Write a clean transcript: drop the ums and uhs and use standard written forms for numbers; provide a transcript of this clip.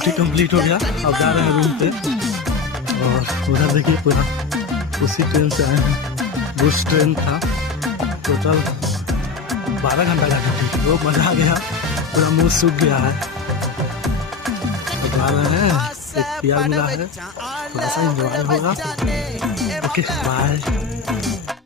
Duty complete हो गया, अब जा रहे हैं रूम पे। और उधर देखिए पूरा उसी ट्रेन से आए हैं, बुश ट्रेन था। टोटल 12 घंटा का ड्यूटी, वो मजा आ गया, पूरा मुंह सूख गया है। तो जा रहे हैं, एक प्यार मिला है, थोड़ा सा इंजॉय होगा। Okay bye.